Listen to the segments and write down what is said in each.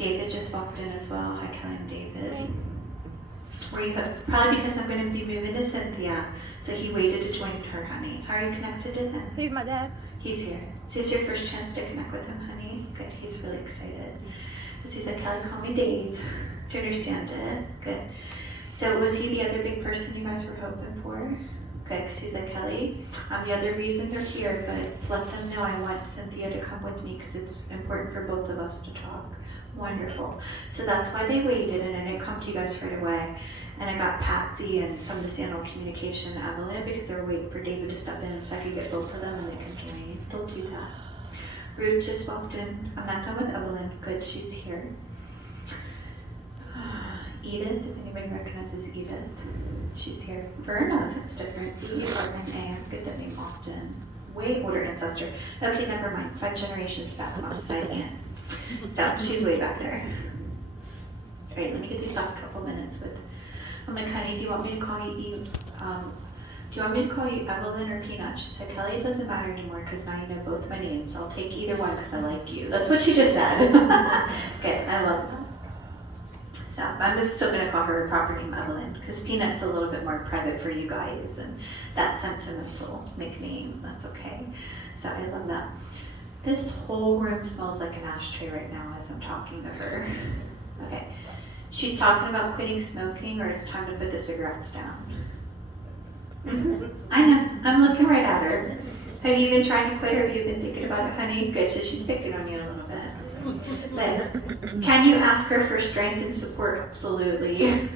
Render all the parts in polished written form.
David just walked in as well. Hi, Kelly and David. Where you hooked? Probably because I'm going to be moving to Cynthia, so he waited to join her, honey. How are you connected to him? He's my dad. He's here. So it's your first chance to connect with him, honey? Good. He's really excited. Because he said, Kelly, call me Dave. Do you understand it? Good. So was he the other big person you guys were hoping for? Good, because he's like, Kelly, the other reason they're here, but let them know I want Cynthia to come with me because it's important for both of us to talk. Wonderful. So that's why they waited, and I didn't come to you guys right away. And I got Patsy and some of the Sandal Communication, Evelyn, because they were waiting for David to step in so I could get both of them and they can join me. They'll do that. Ruth just walked in. I'm not done with Evelyn. Good, she's here. Edith, if anybody recognizes Edith, she's here. Verna, that's different. E-R-N-A, good that name often. Way older ancestor. Okay, never mind. 5 generations back, mom's side in. So she's way back there. All right, let me get these last couple minutes with. I'm like, honey, do you want me to call you Evelyn or Peanut? She said, Kelly, it doesn't matter anymore because now you know both my names. So I'll take either one because I like you. That's what she just said. Okay, I love that. So I'm just still going to call her proper name Evelyn because Peanut's a little bit more private for you guys and that sentimental nickname. That's okay. So I love that. This whole room smells like an ashtray right now as I'm talking to her. Okay. She's talking about quitting smoking or it's time to put the cigarettes down. I know. I'm looking right at her. Have you been trying to quit or have you been thinking about it, honey? Good. So she's picking on you a little bit. But can you ask her for strength and support? Absolutely.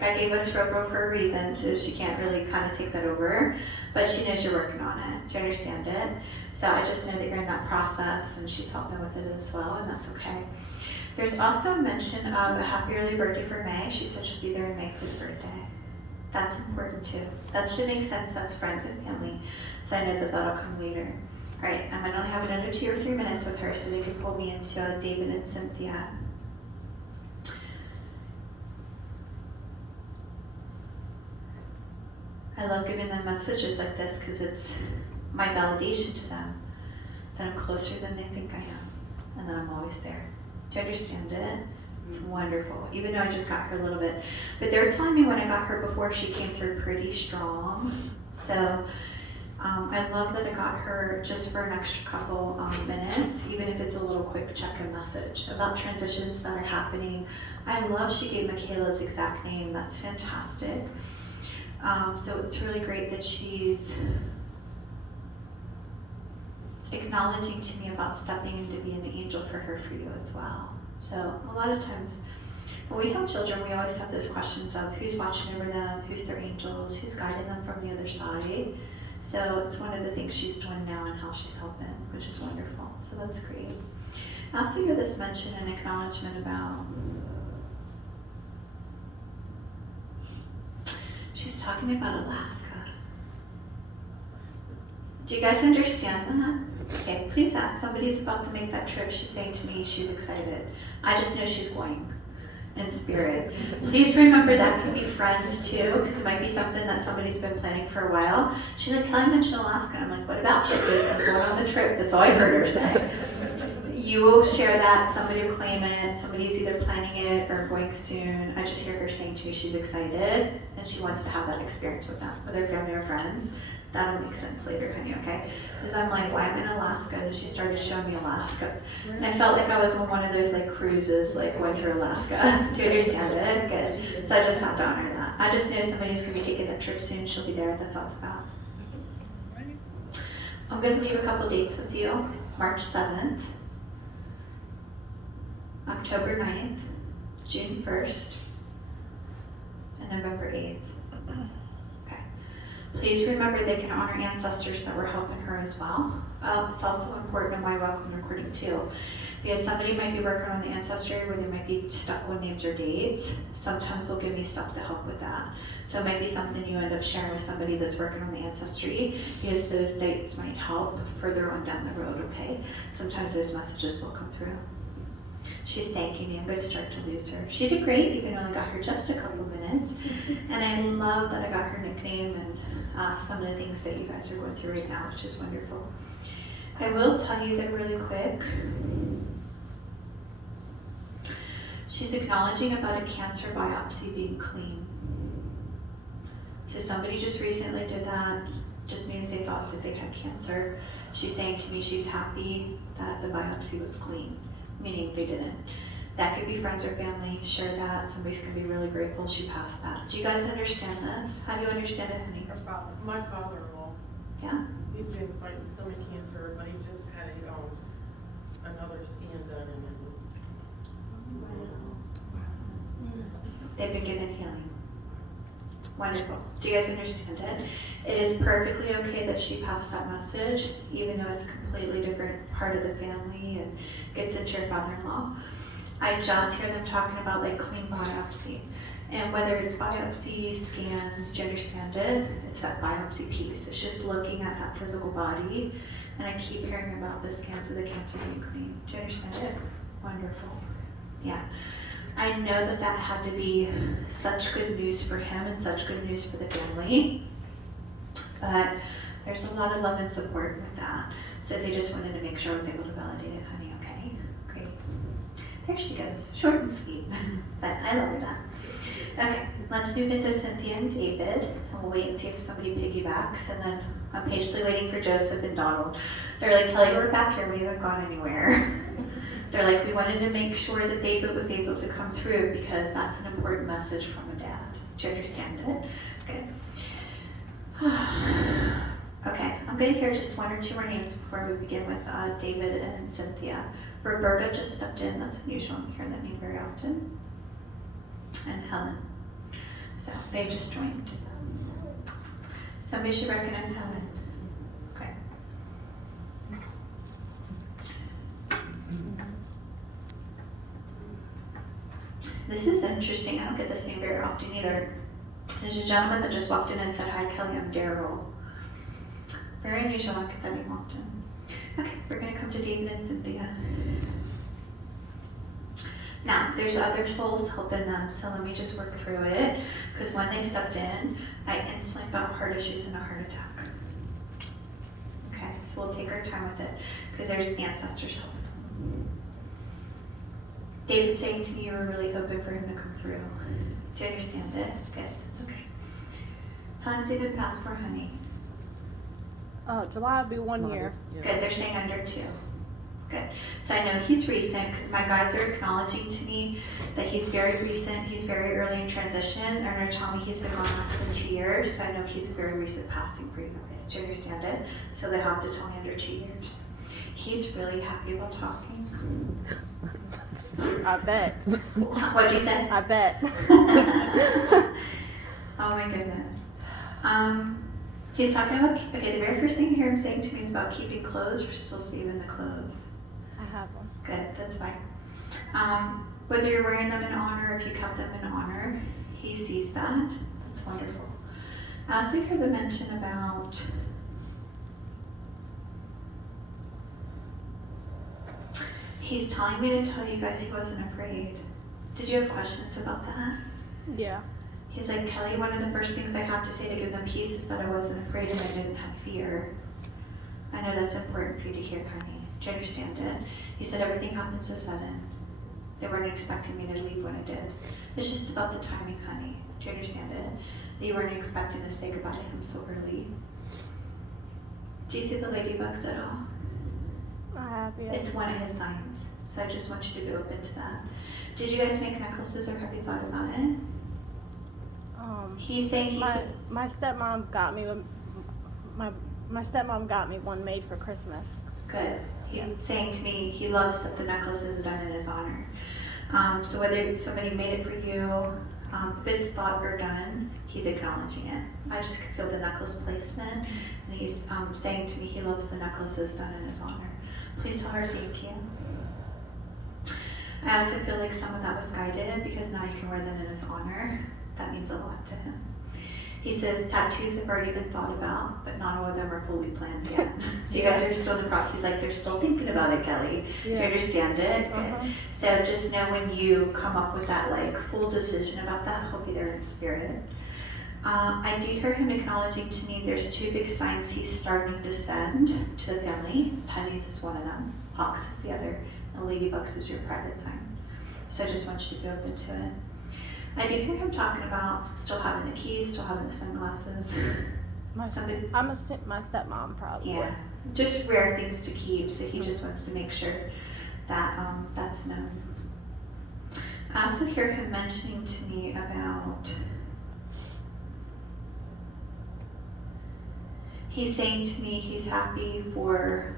God gave us Frobo for a reason, so she can't really kind of take that over. But she knows you're working on it. Do you understand it? So I just know that you're in that process and she's helping with it as well, and that's okay. There's also a mention of a happy early birthday for May. She said she'll be there in May for the birthday. That's important too. That should make sense. That's friends and family. So I know that that'll come later. All right, I might only have another 2 or 3 minutes with her so they can pull me into David and Cynthia. I love giving them messages like this because it's my validation to them that I'm closer than they think I am and that I'm always there. Do you understand it? It's wonderful, even though I just got her a little bit. But they were telling me when I got her before, she came through pretty strong. So I love that I got her just for an extra couple minutes, even if it's a little quick check-in message about transitions that are happening. I love she gave Michaela's exact name. That's fantastic. So it's really great that she's acknowledging to me about stepping in to be an angel for her, for you as well. So a lot of times when we have children, we always have those questions of who's watching over them, who's their angels, who's guiding them from the other side. So it's one of the things she's doing now and how she's helping, which is wonderful. So that's great. I also hear this mention and acknowledgement about, she was talking about Alaska. Do you guys understand that? Okay, please ask. Somebody's about to make that trip. She's saying to me she's excited. I just know she's going in spirit. Please remember that can be friends too, because it might be something that somebody's been planning for a while. She's like, Kelly mentioned Alaska. I'm like, what about? She goes, I'm going on the trip. That's all I heard her say. You will share that. Somebody will claim it. Somebody's either planning it or going soon. I just hear her saying to me she's excited and she wants to have that experience with them, with her family or friends. That'll make sense later, honey, okay? Because I'm like, why am I in Alaska? And she started showing me Alaska. And I felt like I was on one of those like cruises, like going through Alaska. Do you understand it? Good. So I just have to honor that. I just know somebody's going to be taking that trip soon. She'll be there. That's all it's about. I'm going to leave a couple dates with you. March 7th, October 9th, June 1st, and November 8th. Please remember they can honor ancestors that were helping her as well. It's also important in my welcome recording too, because somebody might be working on the ancestry where they might be stuck with names or dates. Sometimes they'll give me stuff to help with that. So it might be something you end up sharing with somebody that's working on the ancestry, because those dates might help further on down the road, okay? Sometimes those messages will come through. She's thanking me. I'm going to start to lose her. She did great, even though I got her just a couple minutes. And I love that I got her nickname and some of the things that you guys are going through right now, which is wonderful. I will tell you that really quick. She's acknowledging about a cancer biopsy being clean. So somebody just recently did that, just means they thought that they had cancer. She's saying to me she's happy that the biopsy was clean, meaning they didn't. That could be friends or family, share that. Somebody's gonna be really grateful she passed that. Do you guys understand this? How do you understand it, honey? My father-in-law. Yeah? He's been fighting stomach cancer, but he just had another scan done and it was. They've been given healing. Wonderful. Do you guys understand it? It is perfectly okay that she passed that message, even though it's a completely different part of the family and gets into your father-in-law. I just hear them talking about like clean biopsy. And whether it's biopsy, scans, do you understand it? It's that biopsy piece. It's just looking at that physical body. And I keep hearing about the scans of the cancer being clean. Do you understand it? Wonderful. Yeah. I know that that had to be such good news for him and such good news for the family. But there's a lot of love and support with that. So they just wanted to make sure I was able to validate it, honey, okay? Great. There she goes, short and sweet, but I love that. Okay, let's move into Cynthia and David, and we'll wait and see if somebody piggybacks, and then I'm patiently waiting for Joseph and Donald. They're like, Kelly, we're back here, we haven't gone anywhere. They're like, we wanted to make sure that David was able to come through because that's an important message from a dad. Do you understand it? Good. Okay, I'm going to hear just one or two more names before we begin with David and Cynthia. Roberta just stepped in, that's unusual, I don't hear that name very often. And Helen. So they just joined. Somebody should recognize Helen. Okay. This is interesting, I don't get this name very often either. There's a gentleman that just walked in and said, hi Kelly, I'm Daryl. Very unusual, I don't get that name often. Okay, we're gonna come to David and Cynthia. Now, there's other souls helping them, so let me just work through it, because when they stepped in, I instantly felt heart issues and a heart attack. Okay, so we'll take our time with it, because there's ancestors helping them. David's saying to me you were really hoping for him to come through. Do you understand it? Good, that's okay. How long's David passed for, honey? July will be 1 year. Good, they're saying under 2. Good. So I know he's recent because my guides are acknowledging to me that he's very recent. He's very early in transition. And they're telling me he's been gone less than 2 years. So I know he's a very recent passing for you guys. Do you understand it? So they have to tell me under 2 years. He's really happy about talking. I bet. What'd you say? I bet. Oh my goodness. He's talking about, okay, the very first thing you hear him saying to me is about keeping clothes. We're still saving the clothes. I have one. Good, that's fine. Whether you're wearing them in honor or if you kept them in honor, he sees that. That's wonderful. I also heard the mention about he's telling me to tell you guys he wasn't afraid. Did you have questions about that? Yeah. He's like, Kelly, one of the first things I have to say to give them peace is that I wasn't afraid and I didn't have fear. I know that's important for you to hear, honey. Do you understand it? He said everything happened so sudden. They weren't expecting me to leave when I did. It's just about the timing, honey. Do you understand it? You weren't expecting to say goodbye to him so early. Do you see the ladybugs at all? I have, yes. It's one of his signs. So I just want you to be open to that. Did you guys make necklaces or have you thought about it? He's saying my stepmom got me my stepmom got me one made for Christmas. Good. He's saying to me he loves that the necklace is done in his honor. So whether somebody made it for you, if it's thought or done, he's acknowledging it. I just could feel the necklace placement, and he's saying to me he loves the necklaces done in his honor. Please tell her thank you. I also feel like some of that was guided because now you can wear them in his honor. That means a lot to him. He says tattoos have already been thought about, but not all of them are fully planned yet. So you guys are still in the process. He's like, they're still thinking about it, Kelly. Yeah. You understand it? Good. So just know when you come up with that like full decision about that, he'll be there in spirit. I do hear him acknowledging to me there's 2 big signs he's starting to send to the family. Pennies is one of them. Hawks is the other. And ladybugs is your private sign. So I just want you to be open to it. I do hear him talking about still having the keys, still having the sunglasses. Somebody- I'm assuming my stepmom probably Yeah, just rare things to keep, so he just wants to make sure that that's known. I also hear him mentioning to me about, he's saying to me he's happy for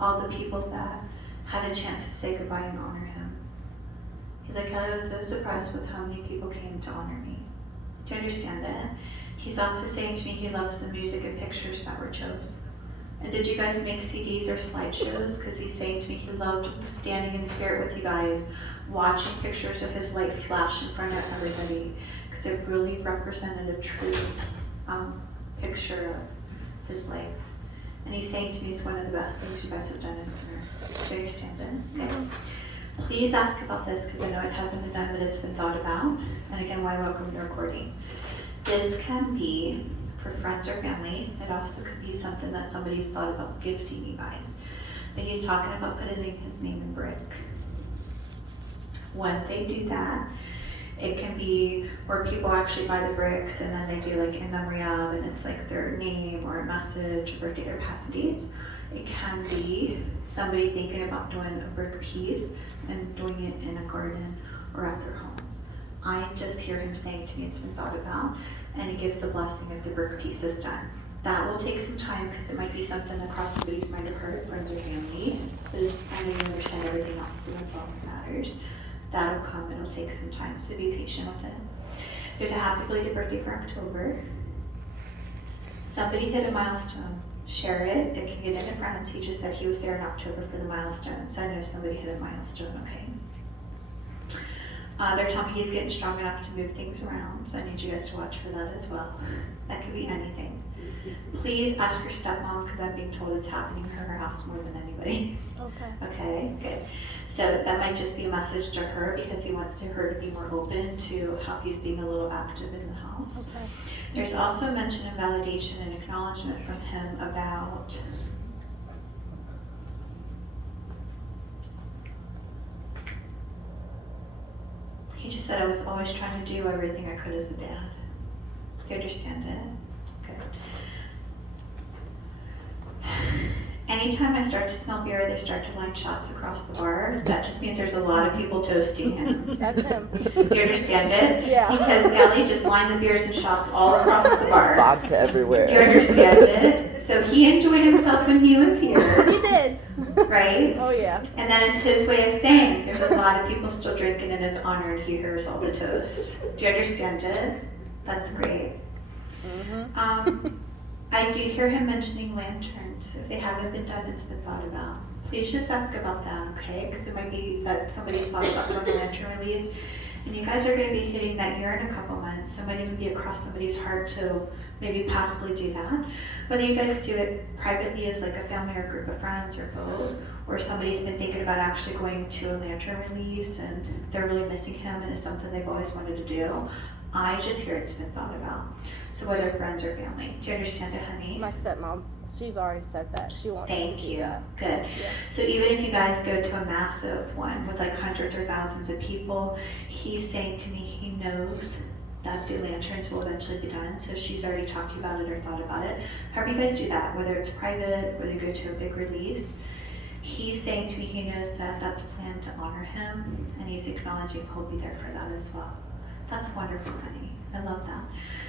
all the people that had a chance to say goodbye and honor him. He's like, I was so surprised with how many people came to honor me. Do you understand it? He's also saying to me he loves the music and pictures that were chose. And did you guys make CDs or slideshows? Because he's saying to me he loved standing in spirit with you guys, watching pictures of his light flash in front of everybody, because it really represented a true picture of his life. And he's saying to me it's one of the best things you guys have done in dinner. Do you understand it? Okay. Please ask about this because I know it hasn't been done, but it's been thought about. And again, why welcome the recording. This can be for friends or family. It also could be something that somebody's thought about gifting you guys. But he's talking about putting his name in brick. When they do that, it can be where people actually buy the bricks and then they do like in memory of, and it's like their name or a message, a birthday or passing dates. It can be somebody thinking about doing a brick piece and doing it in a garden or at their home. I just hear him saying to me it's been thought about, and he gives the blessing if the brick piece is done. That will take some time because it might be something across somebody's mind or heart, friends or family. But I know you understand everything else that involved matters. That'll come, it'll take some time, so be patient with it. There's a happy belated birthday for October. Somebody hit a milestone. Share it, it can get into friends. He just said he was there in October for the milestone, so I know somebody hit a milestone, okay? They're telling me he's getting strong enough to move things around, so I need you guys to watch for that as well. That could be anything. Please ask your stepmom, because I'm being told it's happening in her house more than anybody's. Okay. Okay, good. So that might just be a message to her because he wants her to be more open to how he's being a little active in the house. Okay. There's also mention of validation and acknowledgement from him about he just said I was always trying to do everything I could as a dad. Do you understand it? Good. Anytime I start to smell beer, they start to line shots across the bar. That just means there's a lot of people toasting him. That's him. Do you understand it? Yeah. Because Kelly just lined the beers and shots all across the bar. Vodka everywhere. Do you understand it? So he enjoyed himself when he was here, He did. right? Oh yeah. And then it's his way of saying there's a lot of people still drinking in his honor and he hears all the toasts. Do you understand it? That's great. Mhm. I do hear him mentioning lanterns. If they haven't been done, it's been thought about. Please just ask about that, okay? Because it might be that somebody thought about doing a lantern release. And you guys are going to be hitting that year in a couple months. So it might even be across somebody's heart to maybe possibly do that. Whether you guys do it privately as like a family or a group of friends or both, or somebody's been thinking about actually going to a lantern release and they're really missing him and it's something they've always wanted to do. I just hear it's been thought about. So whether friends or family. Do you understand it, honey? My stepmom, she's already said that. She wants Thank to do you. that. Good. Yeah. So even if you guys go to a massive one with like hundreds or thousands of people, he's saying to me he knows that the lanterns will eventually be done. So she's already talked about it or thought about it. However you guys do that, whether it's private, whether you go to a big release, he's saying to me he knows that that's planned to honor him and he's acknowledging he'll be there for that as well. That's wonderful, honey. I love that.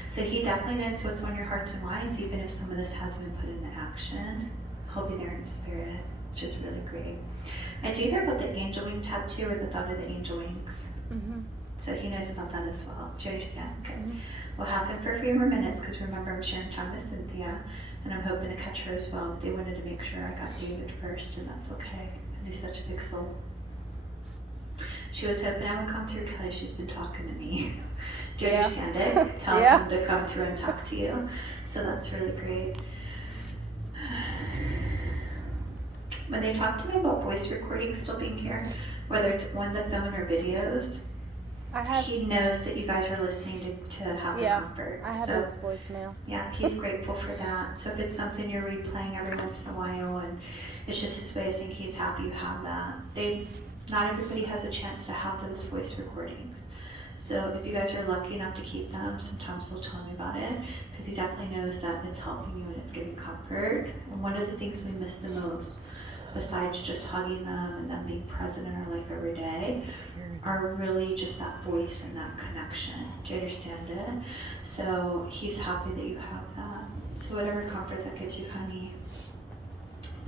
So he definitely knows what's on your hearts and minds, even if some of this has been put into action. He'll be there in the spirit, which is really great. And do you hear about the angel wing tattoo or the thought of the angel wings? Mhm. So he knows about that as well. Do you understand? Okay. Mhm. We'll have him for a few more minutes because remember I'm sharing time with Cynthia and I'm hoping to catch her as well. But they wanted to make sure I got David first, and that's okay because he's such a big soul. She was hoping I would come through Kelly. She's been talking to me. Do you Yeah. understand it? Tell Yeah. him to come through and talk to you. So that's really great. When they talk to me about voice recordings still being here, whether it's on the phone or videos, I have he knows that you guys are listening to have Yeah, the comfort. I have So, his voicemails. yeah, he's grateful for that. So if it's something you're replaying every once in a while and it's just his way of saying he's happy you have that. Not everybody has a chance to have those voice recordings. So if you guys are lucky enough to keep them, sometimes he'll tell me about it, because he definitely knows that it's helping you and it's giving comfort. And one of the things we miss the most, besides just hugging them and them being present in our life every day, are really just that voice and that connection. Do you understand it? So he's happy that you have that. So whatever comfort that gives you, honey,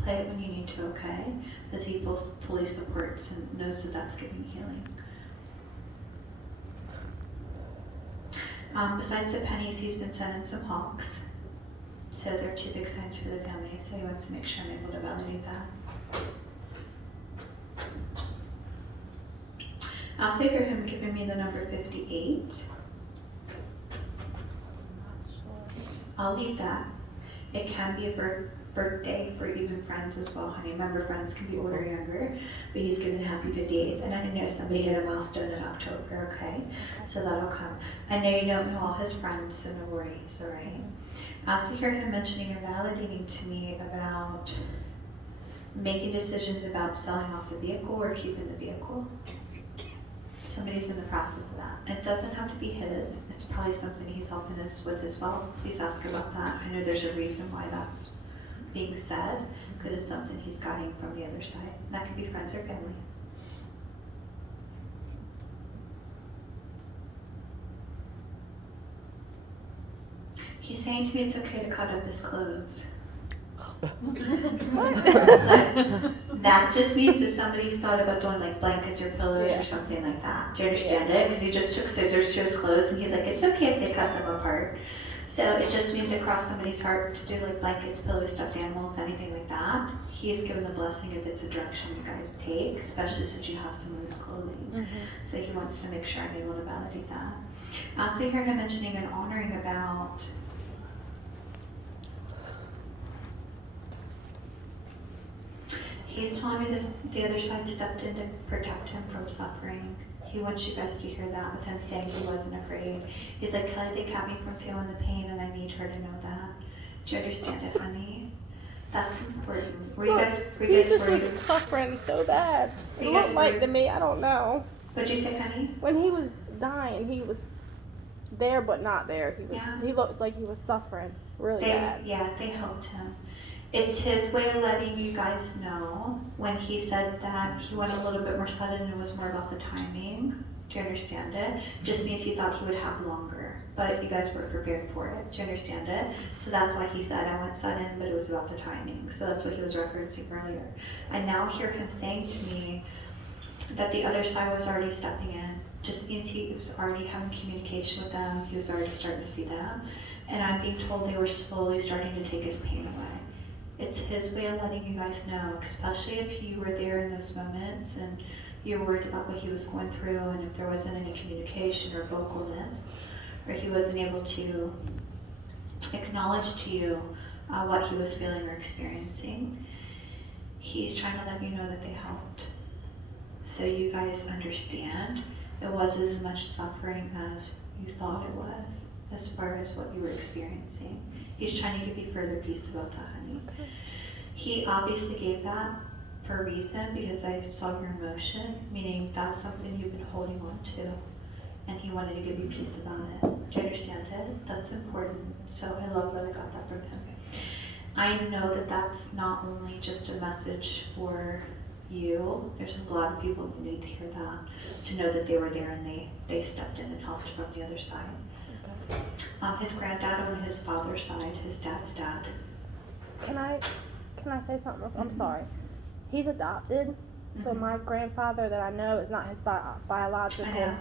play it when you need to, okay? Because he fully supports and knows that that's giving healing. Besides the pennies, he's been sending some hawks. So they're 2 big signs for the family, so he wants to make sure I'm able to validate that. I'll say for him giving me the number 58. I'll leave that. It can be a birthday for even friends as well, honey. Remember, friends can be older or younger, but he's given happy 58th. And I know somebody hit a milestone in October, okay? So that'll come. I know you don't know all his friends, so no worries, all right? I also hear him mentioning or validating to me about making decisions about selling off the vehicle or keeping the vehicle. Somebody's in the process of that. It doesn't have to be his. It's probably something he's helping us with as well. Please ask about that. I know there's a reason why that's being said, because it's something he's guiding from the other side. That could be friends or family. He's saying to me it's okay to cut up his clothes. That just means that somebody's thought about doing like blankets or pillows or something like that. Do you understand it? Because he just took scissors to his clothes and he's like, it's okay if they cut them apart. So it just means it crossed somebody's heart to do like blankets, pillows, stuffed animals, anything like that. He's given the blessing if it's a direction you guys take, especially since you have some of his clothing. So he wants to make sure I'm able to validate that. I also hear him mentioning and honoring about he's telling me this, the other side stepped in to protect him from suffering. He wants you guys to hear that with him saying he wasn't afraid. He's like, Kelly, they kept me from feeling the pain and I need her to know that. Do you understand it, honey? That's important. Were you guys He just worried? was suffering so bad. It You guys looked like worried? to me, I don't know. What'd you say, honey? When he was dying, he was there but not there. Yeah. He looked like he was suffering really bad. Yeah, they helped him. It's his way of letting you guys know when he said that he went a little bit more sudden and it was more about the timing. Do you understand it? Just means he thought he would have longer, but you guys were prepared for it. Do you understand it? So that's why he said I went sudden, but it was about the timing. So that's what he was referencing earlier. I now hear him saying to me that the other side was already stepping in. Just means he was already having communication with them. He was already starting to see them. And I'm being told they were slowly starting to take his pain away. It's his way of letting you guys know, especially if you were there in those moments and you're worried about what he was going through and if there wasn't any communication or vocalness, or he wasn't able to acknowledge to you what he was feeling or experiencing. He's trying to let you know that they helped. So you guys understand it wasn't as much suffering as you thought it was, as far as what you were experiencing. He's trying to give you further peace about that, honey. He obviously gave that for a reason, because I saw your emotion, meaning that's something you've been holding on to, and he wanted to give you peace about it. Do you understand it? That's important. So I love that I got that from him. I know that that's not only just a message for you. There's a lot of people who need to hear that, to know that they were there and they stepped in and helped from the other side. His granddad on his father's side, his dad's dad. Can I say something? I'm sorry. He's adopted, so my grandfather that I know is not his biological. I know.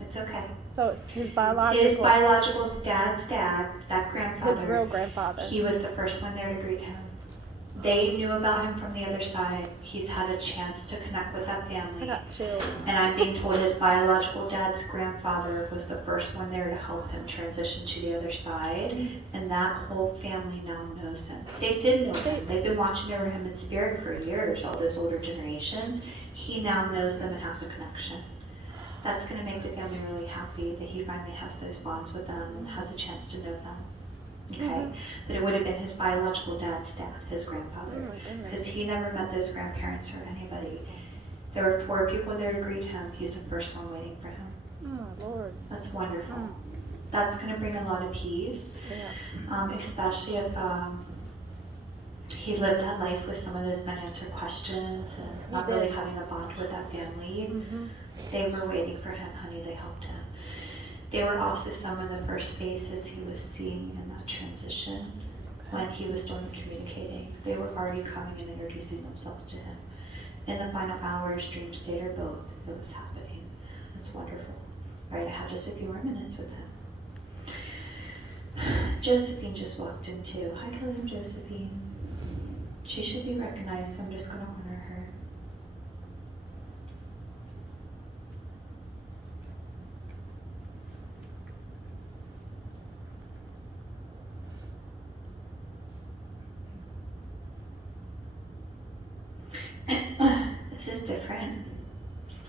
It's okay. So it's his biological. His biological dad's dad, that grandfather. His real grandfather. He was the first one there to greet him. They knew about him from the other side. He's had a chance to connect with that I family. got chills. And I'm being told his biological dad's grandfather was the first one there to help him transition to the other side. And that whole family now knows him. They did know him. They've been watching over him in spirit for years, all those older generations. He now knows them and has a connection. That's going to make the family really happy that he finally has those bonds with them and has a chance to know them. Okay? But it would have been his biological dad's dad, his grandfather. Because he never met those grandparents or anybody There were 4 people there to greet him. He's the first one waiting for him. Oh my Lord. That's wonderful. That's going to bring a lot of peace, Yeah. especially if he lived that life with some of those unanswered questions and not really having a bond with that family. Mm-hmm. They were waiting for him, honey. They helped him. They were also some of the first phases he was seeing in that transition when he was doing the communicating. They were already coming and introducing themselves to him. In the final hours, dream state, or both, it was happening. It's wonderful. Right, I had just a few more minutes with him. Josephine just walked in too. Hi, Kelly and Josephine. She should be recognized, so I'm just going to honor her. This is different.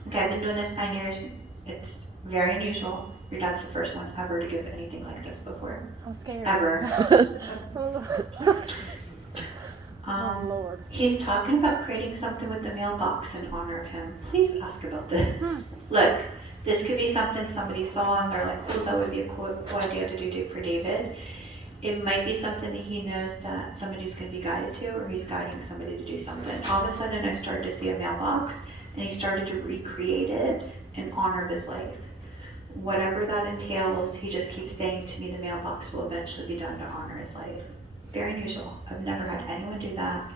Okay, I've been doing this 9 years. It's very unusual. Your dad's the first one ever to give anything like this before. I'm scared. Ever. Oh Lord. He's talking about creating something with the mailbox in honor of him. Please ask about this. Look, this could be something somebody saw and they're like, oh, that would be a cool idea to do for David. It might be something that he knows that somebody's going to be guided to, or he's guiding somebody to do something. All of a sudden, I started to see a mailbox, and he started to recreate it in honor of his life. Whatever that entails, he just keeps saying to me the mailbox will eventually be done to honor his life. Very unusual. I've never had anyone do that.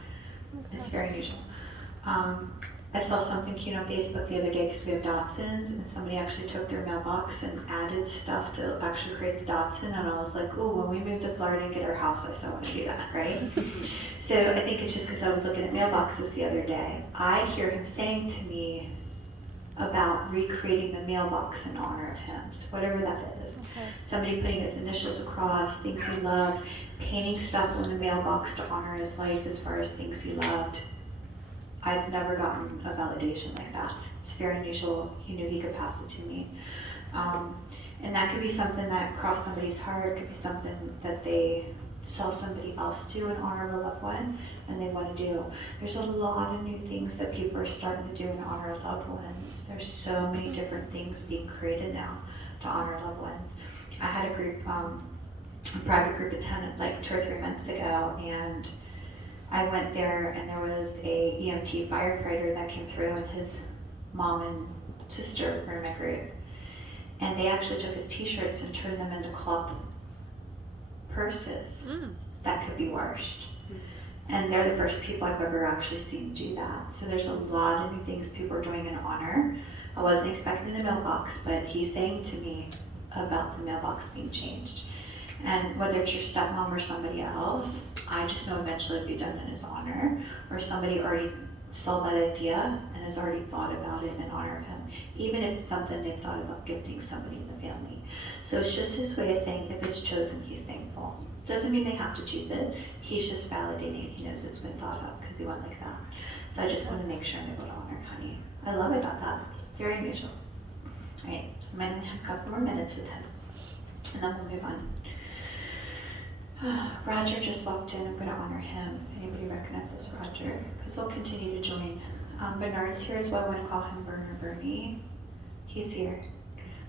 It's very unusual. I saw something cute on Facebook the other day because we have Datsuns, and somebody actually took their mailbox and added stuff to actually create the Datsun, and I was like, oh, when we move to Florida and get our house, I still want to do that, right? So I think it's just because I was looking at mailboxes the other day. I hear him saying to me about recreating the mailbox in honor of him, so whatever that is. Okay. Somebody putting his initials across, things he loved, painting stuff on the mailbox to honor his life as far as things he loved. I've never gotten a validation like that. It's very unusual. He knew he could pass it to me. And that could be something that crossed somebody's heart. It could be something that they saw somebody else do in honor of a loved one and they want to do. There's a lot of new things that people are starting to do in honor of loved ones. There's so many different things being created now to honor loved ones. I had a group, a private group attended like 2 or 3 months ago, and I went there and there was a EMT firefighter that came through, and his mom and sister were in my group. And they actually took his t-shirts and turned them into cloth purses that could be washed. And they're the first people I've ever actually seen do that. So there's a lot of new things people are doing in honor. I wasn't expecting the mailbox, but he's saying to me about the mailbox being changed. And whether it's your stepmom or somebody else, I just know eventually it'll be done in his honor, or somebody already saw that idea and has already thought about it in honor of him, even if it's something they've thought about gifting somebody in the family. So it's just his way of saying if it's chosen, he's thankful. Doesn't mean they have to choose it. He's just validating. He knows it's been thought of because he went like that. So I just want to make sure I'm able to honor honey. I love it about that. Very unusual. All right, I might only have a couple more minutes with him, and then we'll move on. Roger just walked in. I'm going to honor him. Anybody recognizes Roger? Because he'll continue to join. Bernard's here as well. I want to call him Burner Bernie. He's here.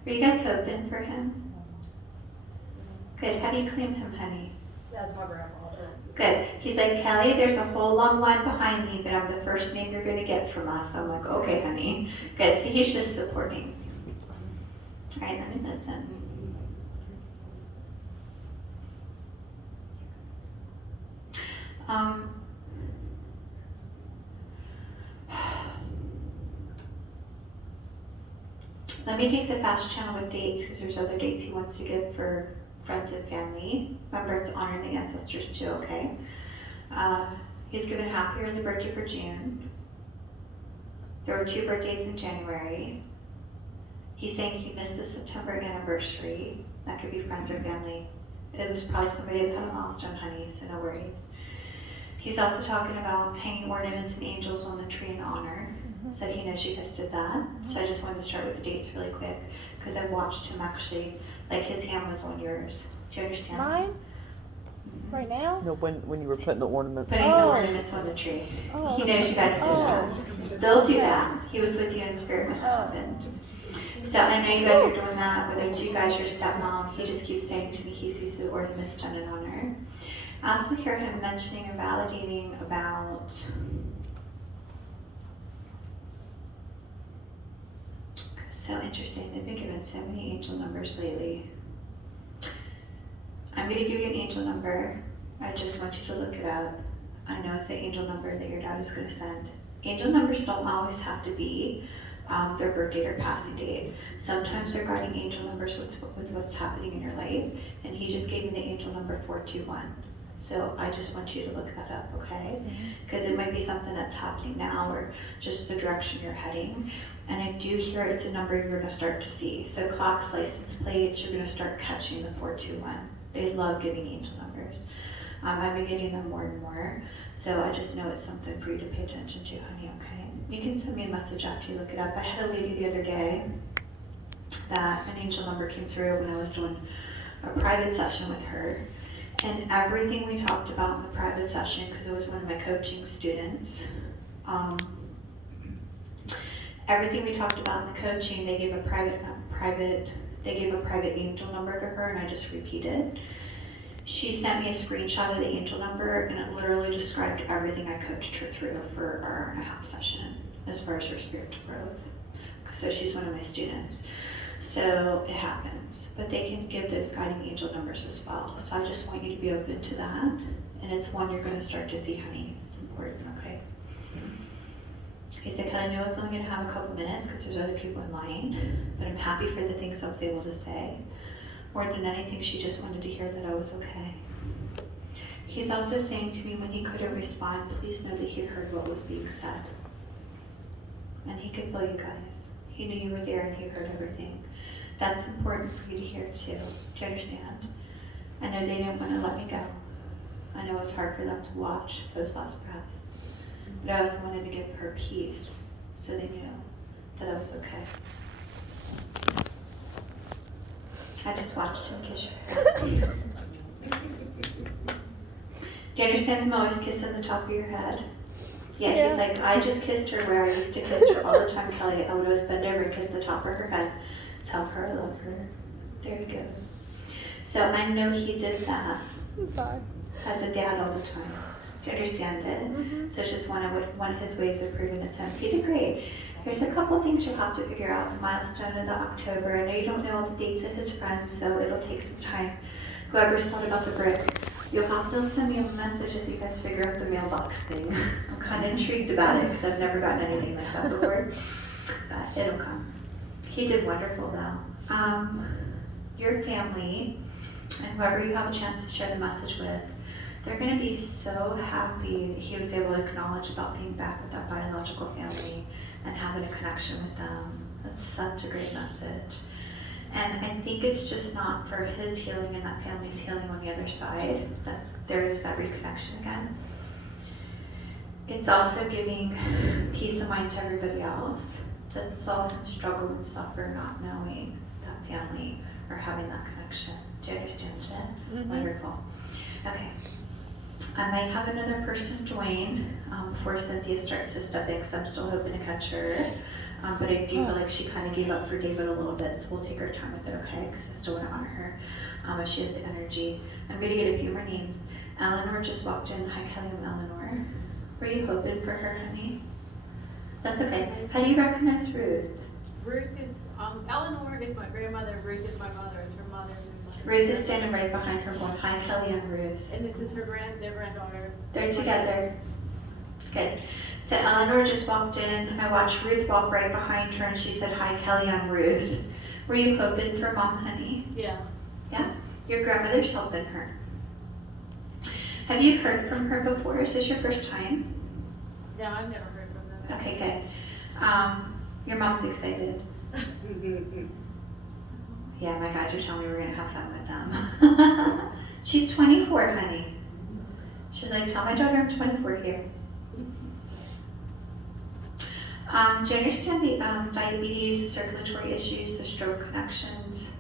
Are you guys hoping for him? Good. How do you claim him, honey? That's my grandpa. Good. He's like, Kelly, there's a whole long line behind me, but I'm the first name you're going to get from us. I'm like, okay, honey. Good. See, he's just supporting. All right, let me listen. Let me take the fast channel with dates because there's other dates he wants to give for friends and family. Remember, it's honoring the ancestors too, okay? He's given a happy early birthday for June. There were 2 birthdays in January. He's saying he missed the September anniversary. That could be friends or family. It was probably somebody that had a milestone, honey, so no worries. He's also talking about hanging ornaments and angels on the tree in honor. Said he knows you guys did that. So I just wanted to start with the dates really quick because I watched him actually, like his hand was on yours. Do you understand? Mine? Right now? No, when you were putting the ornaments. Putting the Oh. ornaments on the tree. Oh. He knows you guys did that. They'll do that. He was with you in spirit when it happened. So I know you guys are doing that, whether it's you guys, your stepmom, he just keeps saying to me he sees the ornaments done in honor. I also hear him mentioning and validating about so interesting. They've been given so many angel numbers lately. I'm going to give you an angel number. I just want you to look it up. I know it's the angel number that your dad is going to send. Angel numbers don't always have to be their birth date or passing date. Sometimes they're guiding angel numbers with what's happening in your life. And he just gave me the angel number 421. So I just want you to look that up, okay? Because it might be something that's happening now or just the direction you're heading. And I do hear it's a number you're going to start to see. So clocks, license plates, you're going to start catching the 421. They love giving angel numbers. I've been getting them more and more. So I just know it's something for you to pay attention to, honey, okay? You can send me a message after you look it up. I had a lady the other day that an angel number came through when I was doing a private session with her. And everything we talked about in the private session, because it was one of my coaching students, everything we talked about in the coaching, they gave a private angel number to her, and I just repeated. She sent me a screenshot of the angel number, and it literally described everything I coached her through for our hour-and-a-half session as far as her spiritual growth. So she's one of my students. So it happens, but they can give those guiding angel numbers as well. So I just want you to be open to that, and it's one you're going to start to see, honey. It's important, okay? He said, I know I was only going to have a couple minutes because there's other people in line, but I'm happy for the things I was able to say. More than anything, she just wanted to hear that I was okay. He's also saying to me when he couldn't respond, please know that he heard what was being said. And he could feel you guys. He knew you were there and he heard everything. That's important for you to hear too. Do you understand? I know they didn't want to let me go. I know it was hard for them to watch those last breaths. But I also wanted to give her peace so they knew that I was okay. I just watched him kiss her. Do you understand him always kissing the top of your head? Yeah, he's like, I just kissed her where I used to kiss her all the time, Kelly. I would always bend over and kiss the top of her head. Tell her I love her. There he goes. So I know he did that. I'm sorry. As a dad all the time. Do you understand it? Mm-hmm. So it's just one of his ways of proving it's him. He did great. There's a couple things you'll have to figure out. The milestone in the October. I know you don't know all the dates of his friends, so it'll take some time. Whoever's thought about the brick, you'll have to send me a message if you guys figure out the mailbox thing. I'm kind of intrigued about it because I've never gotten anything like that before, but it'll come. He did wonderful though. Your family and whoever you have a chance to share the message with, they're going to be so happy that he was able to acknowledge about being back with that biological family and having a connection with them. That's such a great message. And I think it's just not for his healing and that family's healing on the other side, that there is that reconnection again. It's also giving peace of mind to everybody else that often struggle and suffer not knowing that family or having that connection. Do you understand that? Mm-hmm. Wonderful. Okay. I might have another person join before Cynthia starts to step in because I'm still hoping to catch her. But I do feel like she kind of gave up for David a little bit, so we'll take our time with it, okay? Because I still want to honor her if she has the energy. I'm going to get a few more names. Eleanor just walked in. Hi, Kelly, I'm Eleanor. Were you hoping for her, honey? That's okay. How do you recognize Ruth? Ruth is, Eleanor is my grandmother, Ruth is my mother, it's her mother. Ruth is standing right behind her going, hi, Kelly, I'm Ruth. And this is her their granddaughter. They're together. Good. So Eleanor just walked in. I watched Ruth walk right behind her and she said, hi, Kelly, I'm Ruth. Were you hoping for Mom, honey? Yeah. Yeah? Your grandmother's helping her. Have you heard from her before? Is this your first time? No, I've never heard from them. Okay, good. Your mom's excited. Yeah, my guys are telling me we're going to have fun with them. She's 24, honey. She's like, tell my daughter I'm 24 here. Do you understand the diabetes, the circulatory issues, the stroke connections?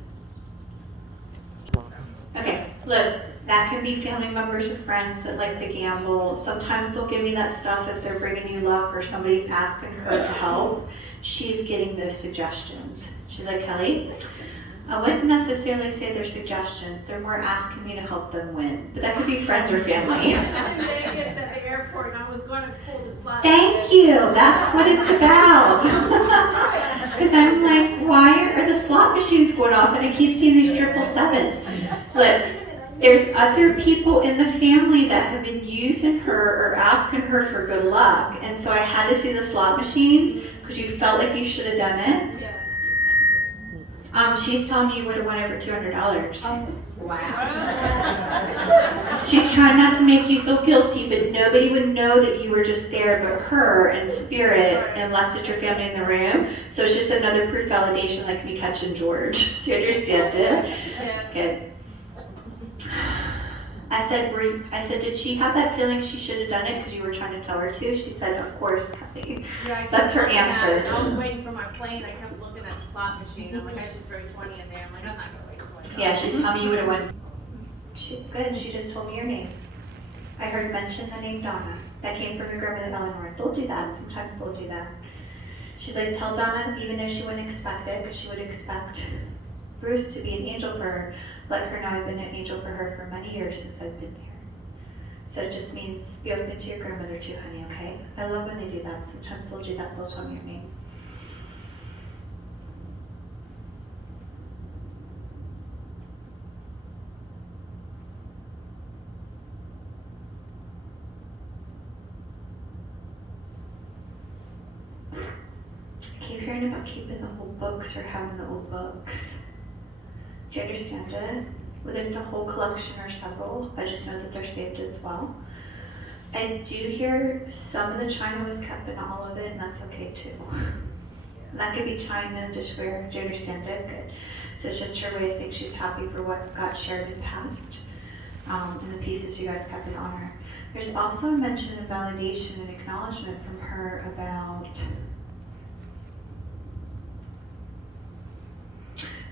Okay, Look, that can be family members or friends that like to gamble. Sometimes they'll give me that stuff if they're bringing you luck or somebody's asking her to help. She's getting those suggestions. She's like, Kelly, I wouldn't necessarily say they're suggestions. They're more asking me to help them win. But that could be friends or family. I'm in Vegas at the airport and I was going to pull the slot. Thank you. That's what it's about. Because I'm like, why are the slot machines going off and I keep seeing these 777s? Look, there's other people in the family that have been using her or asking her for good luck. And so I had to see the slot machines because you felt like you should have done it. Yes. She's telling me you would have won over $200. Wow. She's trying not to make you feel guilty, but nobody would know that you were just there but her and spirit unless it's your family in the room. So it's just another proof validation like me catching George. Do you understand it? Yes. Good. I said, did she have that feeling she should have done it because you were trying to tell her to? She said, of course, Kelly. Yeah, I kept That's her looking at answer. it. I was waiting for my plane. I kept looking at the slot machine. I'm like, I should throw 20 in there. I'm like, I'm not going to waste $20. Yeah, she's telling me you would have won. Good, she just told me your name. I heard mention the name Donna. That came from your grandmother Eleanor. They'll do that. Sometimes they'll do that. She's like, tell Donna, even though she wouldn't expect it, because she would expect Ruth to be an angel for her, let her know I've been an angel for her for many years since I've been here. So it just means be open to your grandmother too, honey, okay? I love when they do that. Sometimes they'll do that. They'll tell me your name. I keep hearing about keeping the old books or having the old books. Do you understand it? Whether it's a whole collection or several, I just know that they're saved as well. I do hear some of the china was kept in all of it, and that's okay too. That could be china, dishware. Do you understand it? Good. So it's just her way of saying she's happy for what got shared and passed, and the pieces you guys kept in honor. There's also a mention of validation and acknowledgement from her about.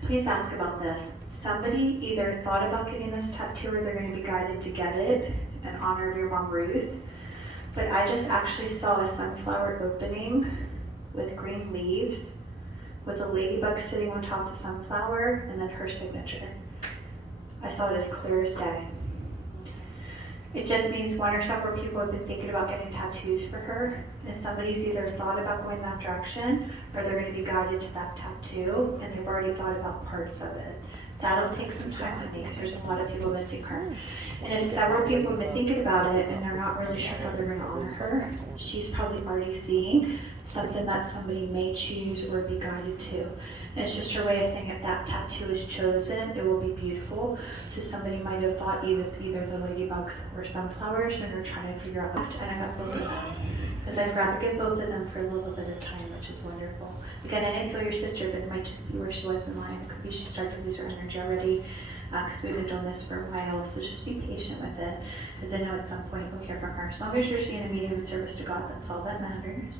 Please ask about this. Somebody either thought about getting this tattoo or they're going to be guided to get it in honor of your mom Ruth. But I just actually saw a sunflower opening with green leaves with a ladybug sitting on top of the sunflower and then her signature. I saw it as clear as day. It just means one or several people have been thinking about getting tattoos for her, and somebody's either thought about going that direction or they're going to be guided to that tattoo, and they've already thought about parts of it. That'll take some time, honey, because there's a lot of people missing her. And if several people have been thinking about it and they're not really sure how they're going to honor her, she's probably already seeing something that somebody may choose or be guided to. And it's just her way of saying if that tattoo is chosen, it will be beautiful. So somebody might have thought either the ladybugs or sunflowers, and they're trying to figure out which, and I got both of them. Because I'd rather get both of them for a little bit of time, which is wonderful. Again, I didn't feel your sister, but it might just be where she was in line. It could be she started to lose her energy already, because we've been doing this for a while. So just be patient with it, because I know at some point we'll hear from her. As long as you're seeing a medium in service to God, that's all that matters.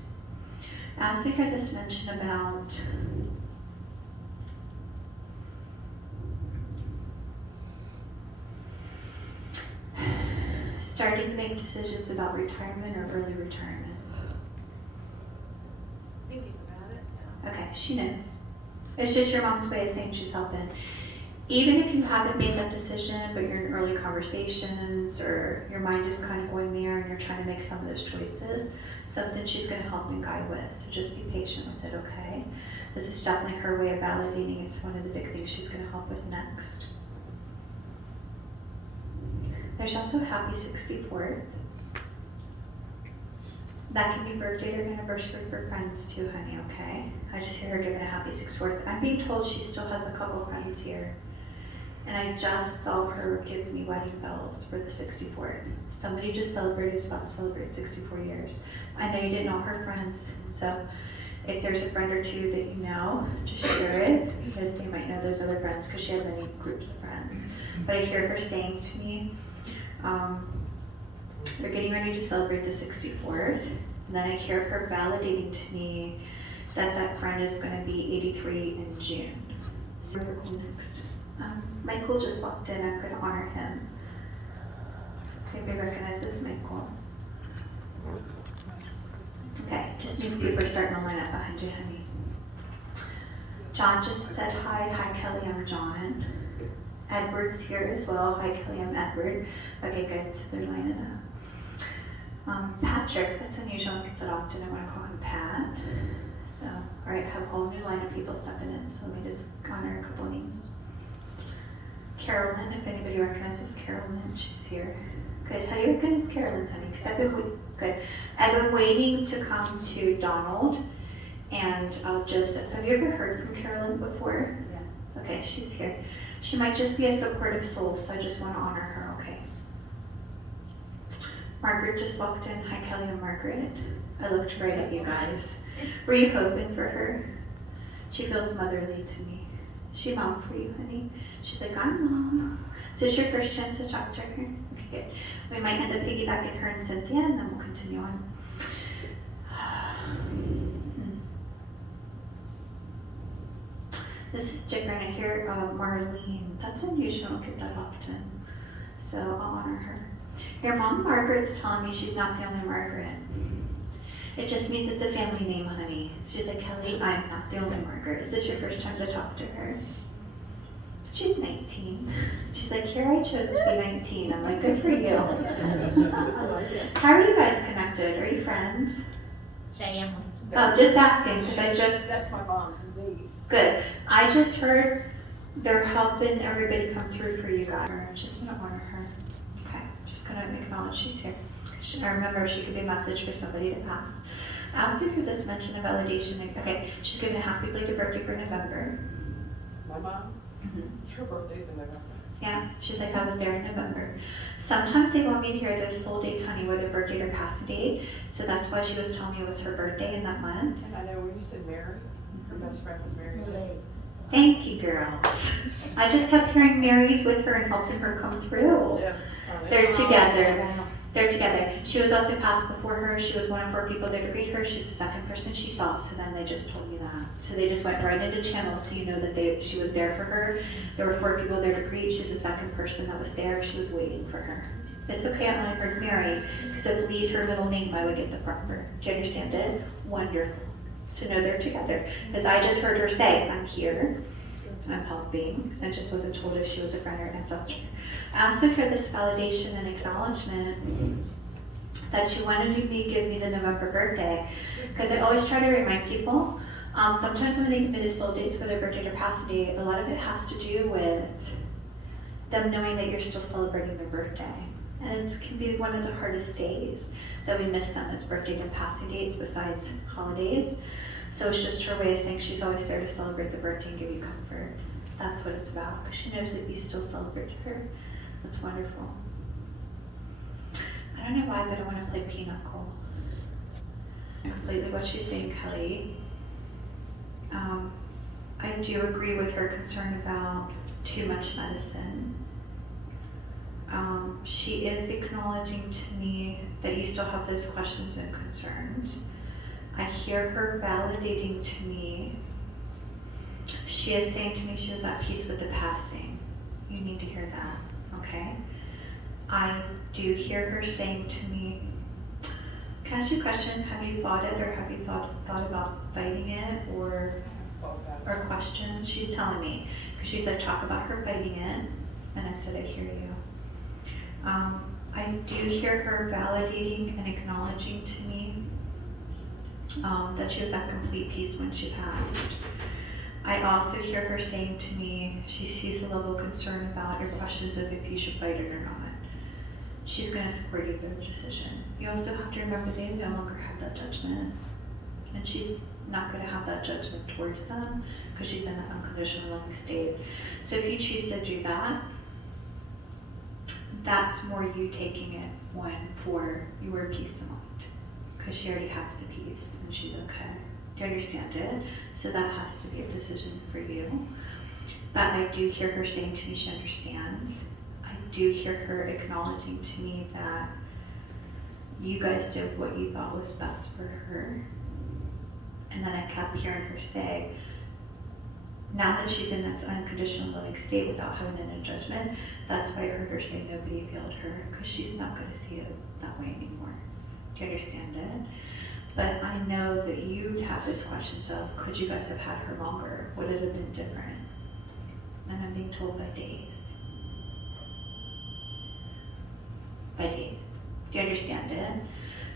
I also heard this mention about starting to make decisions about retirement or early retirement. Thinking about it, yeah. Okay, she knows. It's just your mom's way of saying she's helping. Even if you haven't made that decision, but you're in early conversations or your mind is kind of going there and you're trying to make some of those choices, something she's going to help and guide with. So just be patient with it, okay? This is definitely her way of validating. It's one of the big things she's going to help with next. There's also happy 64th. That can be birthday or anniversary for friends too, honey, okay? I just hear her giving a happy 64th. I'm being told she still has a couple friends here. And I just saw her give me wedding bells for the 64th. Somebody just celebrated, is about to celebrate 64 years. I know you didn't know her friends, so if there's a friend or two that you know, just share it, because they might know those other friends, because she had many groups of friends. But I hear her saying to me, they're getting ready to celebrate the 64th, and then I hear her validating to me that that friend is going to be 83 in June. So we're going next. Michael just walked in. I'm going to honor him. Maybe recognize this Michael. Okay, just new people starting to line up behind you, honey. John just said hi. Hi, Kelly, I'm John. Edward's here as well. Hi, Kelly, I'm Edward. Okay, good, so they're lining up. Patrick, that's unusual. I don't get that often. I want to call him Pat. So, all right, have a whole new line of people stepping in. So let me just honor a couple names. Carolyn, if anybody recognizes Carolyn, she's here. Good. How do you recognize Carolyn, honey? Because I've been waiting to come to Donald and Joseph. Have you ever heard from Carolyn before? Yes. Okay, she's here. She might just be a supportive soul, so I just want to honor her, okay? Margaret just walked in. Hi, Kelly and Margaret. I looked right at you guys. Were you hoping for her? She feels motherly to me. She mom for you, honey. She's like, I'm mom. Is this your first chance to talk to her? Okay, good. We might end up piggybacking her and Cynthia, and then we'll continue on. This is different. I hear Marlene. That's unusual. I don't get that often. So I'll honor her. Your mom, Margaret's telling me she's not the only Margaret. It just means it's a family name, honey. She's like, Kelly, I'm not the only Margaret. Is this your first time to talk to her? She's 19. She's like, here I chose to be 19. I'm like, good for you. How are you guys connected? Are you friends? Family. Oh, just asking, because That's my mom's niece. good. I just heard they're helping everybody come through for you guys. I just want to honor her. Okay, just gonna acknowledge she's here. I remember she could be a message for somebody to pass. I also heard this mention of validation. Okay, she's giving a happy belated birthday for November. My mom? Her birthday's in November. Yeah, she's like, I was there in November. Sometimes they want me to hear those soul dates, honey, whether birthday or passing date. So that's why she was telling me it was her birthday in that month. And I know when you said Mary, her best friend was Mary. Thank you, girls. I just kept hearing Mary's with her and helping her come through. Yes. They're together. They're together. She was also passed before her. She was one of 4 people there to greet her. She's the second person she saw. So then they just told me that. So they just went right into channel so you know that she was there for her. There were 4 people there to greet. She's the second person that was there. She was waiting for her. It's okay, I only heard Mary because if Lee's her middle name, I would get the proper. Do you understand it? Wonderful. So no, they're together. Because I just heard her say, I'm here. I'm helping. I just wasn't told if she was a friend or an ancestor. I also heard this validation and acknowledgement that she wanted me to give me the November birthday. Because I always try to remind people, sometimes when they commit to soul dates for their birthday or passing date, a lot of it has to do with them knowing that you're still celebrating their birthday. And it can be one of the hardest days that we miss them as birthday and passing dates besides holidays. So it's just her way of saying she's always there to celebrate the birthday and give you comfort. That's what it's about, because she knows that you still celebrate her. That's wonderful. I don't know why, but I want to play Pinochle. Completely what she's saying, Kelly. I do agree with her concern about too much medicine. She is acknowledging to me that you still have those questions and concerns. I hear her validating to me. She is saying to me she was at peace with the passing. You need to hear that, okay? I do hear her saying to me, can I ask you a question? Have you fought it, or have you thought about fighting it, or questions? She's telling me, because she said talk about her fighting it, and I said I hear you. I do hear her validating and acknowledging to me that she was at complete peace when she passed. I also hear her saying to me she sees a level of concern about your questions of if you should fight it or not. She's going to support you in their decision. You also have to remember they no longer have that judgment, and she's not going to have that judgment towards them because she's in an unconditional loving state. So if you choose to do that, that's more you taking it for your peace of mind, because she already has the peace and she's okay. Do you understand it? So that has to be a decision for you. But I do hear her saying to me she understands. I do hear her acknowledging to me that you guys did what you thought was best for her. And then I kept hearing her say, now that she's in this unconditional living state without having an adjustment, that's why I heard her say nobody failed her, because she's not going to see it that way anymore. Do you understand it? But I know that you'd have those questions of, could you guys have had her longer? Would it have been different? And I'm being told by days. By days. Do you understand it?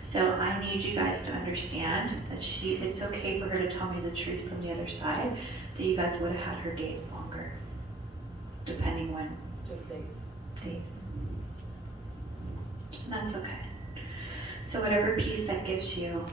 So I need you guys to understand that it's okay for her to tell me the truth from the other side, that you guys would have had her days longer, depending when. Just days. Days. And that's okay. So whatever peace that gives you,